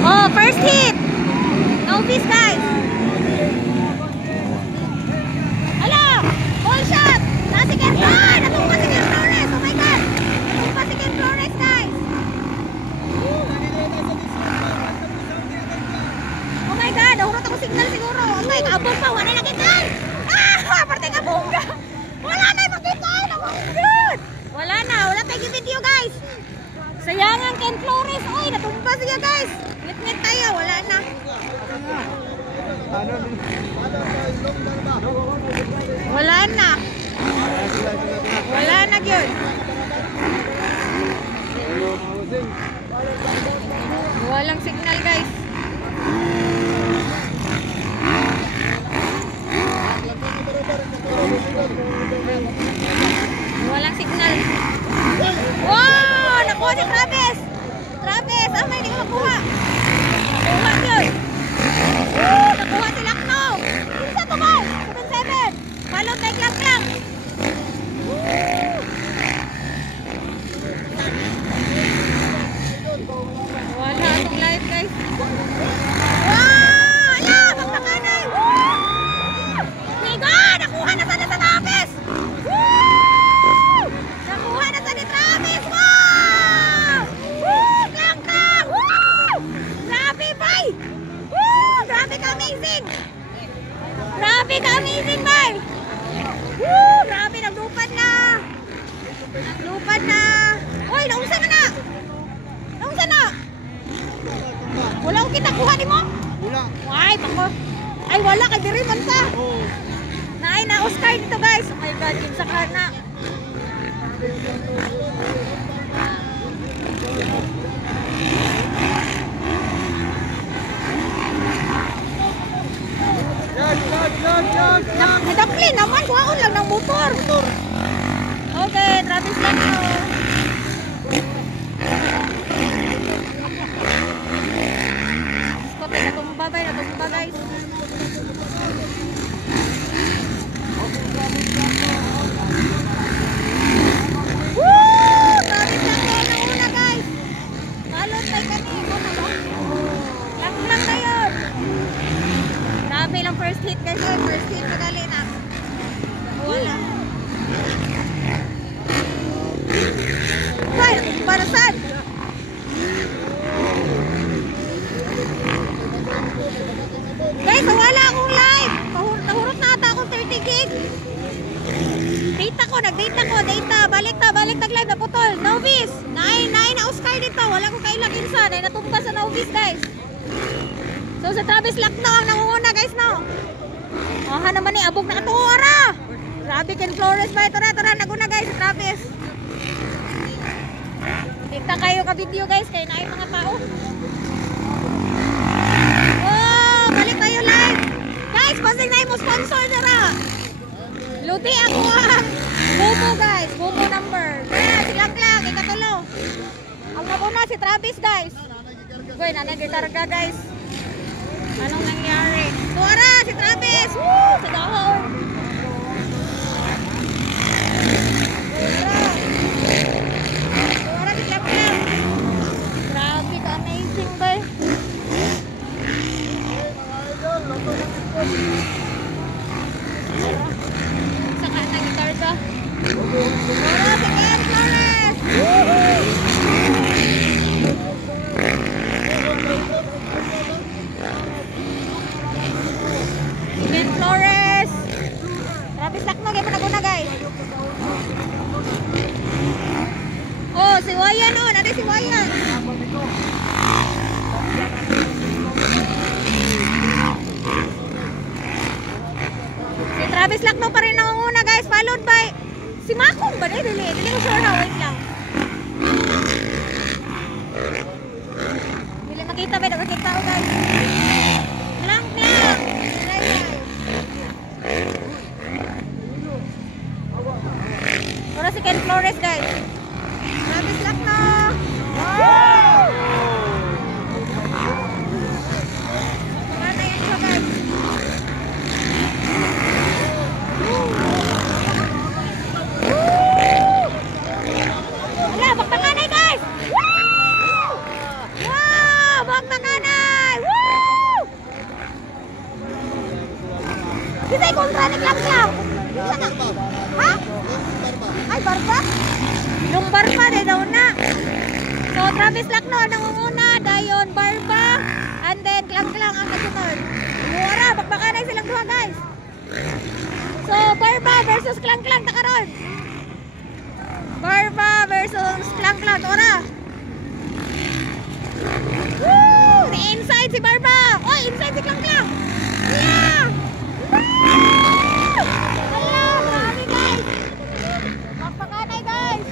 Oh, first hit. Novice guys. Hello. Ball shot. Nasi Ken Flores. Natumpa si Ken Flores. Oh my God. Natumpa si Ken Flores guys. Oh my God. Nahurot ako signal siguro. Okay, kaabong pa. Wala na kitan. Ah, parte ka bunga. Wala na makitan. Oh my God. Wala na. Wala tayong video guys. Sayangan Ken Flores. Oy, natumba siya guys. Ngit-ngit tayo. Wala na. Wala na. Wala na yun. Walang signal guys. Walang signal. Wow! Nakuha si Travis! Travis! Ah, may hindi ko nakuha. Nakuha yun. Nakuha si Lakno. Isa to guys. 7-7. Follow take lang. Wala itong live guys. Wow! Ala! Magpakanay! Migo! Nakuha na sana sa Travis! Nakuha na sa ni Travis! Wow! Langka! Grabe bay! Grabe ka amazing! Grabe ka amazing bay! Grabe, naglupad na! Naglupad na! Uy, naunsa na na! Naunsa na! Wala akong kinakuha ni mo? Wala. Ay, bako. Ay, wala kay diri man sa. Naay na Oscar dito guys. Oh my God, yun sa kana. Nadapli naman, kuhaon lang ng motor. Okay, Travis lang to. Natumba guys. Woo! Travis lang to, nauna guys. Malot tayo kami. Lang na yun. Grabe lang first hit guys. First hit madali na. Wala. Ay, para saan? Guys, wala akong live. Nahurot na ata akong 30 gig. Nag-data ko. Balik live na putol. Novice. Naay na Oscar dito. Wala akong kailang insa. Naay natumpa sa Novice guys. So sa Travis Lakno ang nangunguna guys no. Aha naman eh. Abog na katuora. Grabe Ken Flores ba? Ito na. Naguna guys sa Travis. Kita kayo ka video guys. Kaya naay mga tao. Balik tayo live. Guys, pasig na mo sponsor na ra. Luti ako ang Bumo guys. Bumo number. Kaya si Laklang, ikatulo. Ang naguna si Travis guys. Goy, nanagitarga guys. Anong nangyari? Tuara si Travis. Woo! Sa dahon. Tuara si Laklang. Grabe ka amazing ba? Saka nagitarga. Tuara si Ken Flores. Ken Flores. Travis Lakno kayo panaguna guys. Oh, si Wayan oh. Nari si Wayan. Si Travis Lakno pa rin nangunguna guys. Followed by si Makong ba? Dili ko sure na. Wait lang. Dili makita ba? Nakakita ko guys. Lang. Ora si Ken Flores guys. Travis Lakno. Wow! Mana yan siya guys. Wala, bakbakanay guys! Wow! Wow! Bakbakanay! kontra ni Klang. Sana. Ha? Ay, barba? Yung barba, de daw na. So, Travis Lacno, nangunguna. Dayon, barba. And then, Klang ang kasunod. Mura, bakbakanay silang duha, guys. So, barba versus Klang takaron. Barba versus Klang. Ora. Woo! Na-inside si Barba. Oh, inside si Klang. Yeah! Hello, grabe guys. Magpakanay guys.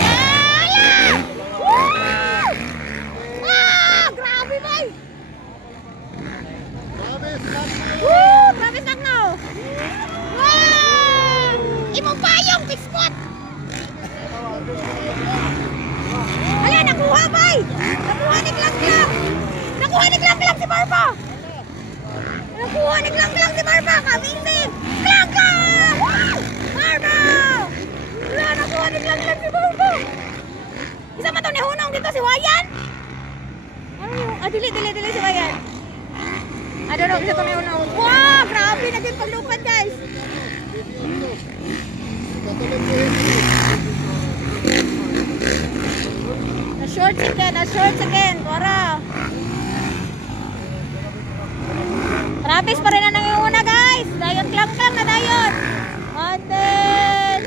Hala! Woo! Ah, grabe boy. Woo! Travis Lacno. Wow! Imong payong biskot. Hala, nakuha boy. Nakuha ni Klang. Nakuha ni Klang si Barba. Nakuha ni Klang si Barba. Amazing. Klang! Wow! Barba! Wala, nakuha ni Klang si Barba. Isa pa ito ni Hunong dito si Wayan. Ano yung? Ah, dili si Wayan. I don't know, isa ito ni Hunong. Wow! Grabe, naging paglupad guys. Na-shorts again. Wara. Travis pa rin na nangyuna guys. Dayon Klang na dayon. And then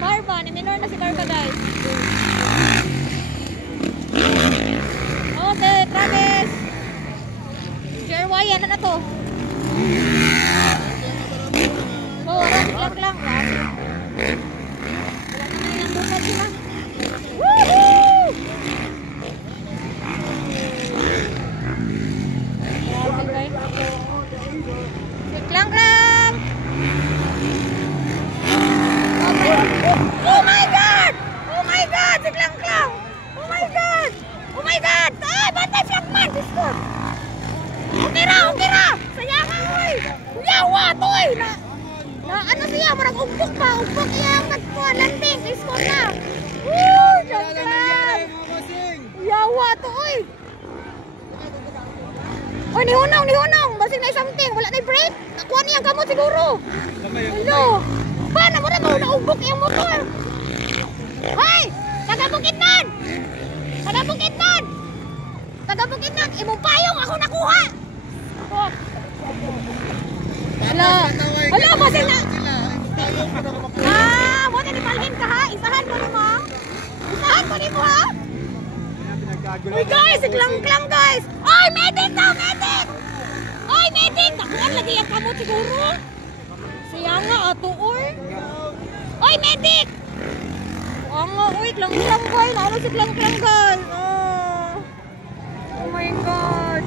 Barba, minor na si Barba guys. Okay, Travis. Jerway, ano na to? Oh, wala si Klang. Wala na yung bukad sila. Woohoo! Klang. Oh my God! Oh my God! Si Klang. Oh my God! Oh my God! Ay, bantay flagman! Discord! Okay ra! Sayangan, oy! Yawa, toy! Na ano siya? Marang umbok pa! Umbok yung landing! Discord na! Woo! Klang! Yawa, toy! Oy, ni Hunong! Basig na something! Wala na break! Nakuha niyang kamot siguro! Hello! Paano mo na ito? Naumbok yung motor! Hoy! Taga-Bukidnon! Imong payong ako nakuha! Hala! Basig na! Mo na ni Malhin ka ha? Isahan mo ni mo ha? Uy guys! Si Klang guys! Oy! Medic! Oy! Medic! Nakuha lagi yung kamot siguro! Siya nga ato oy! Oy! Medic! Nga oy! Klang guys! Lalo si Klang guys! Oh my God!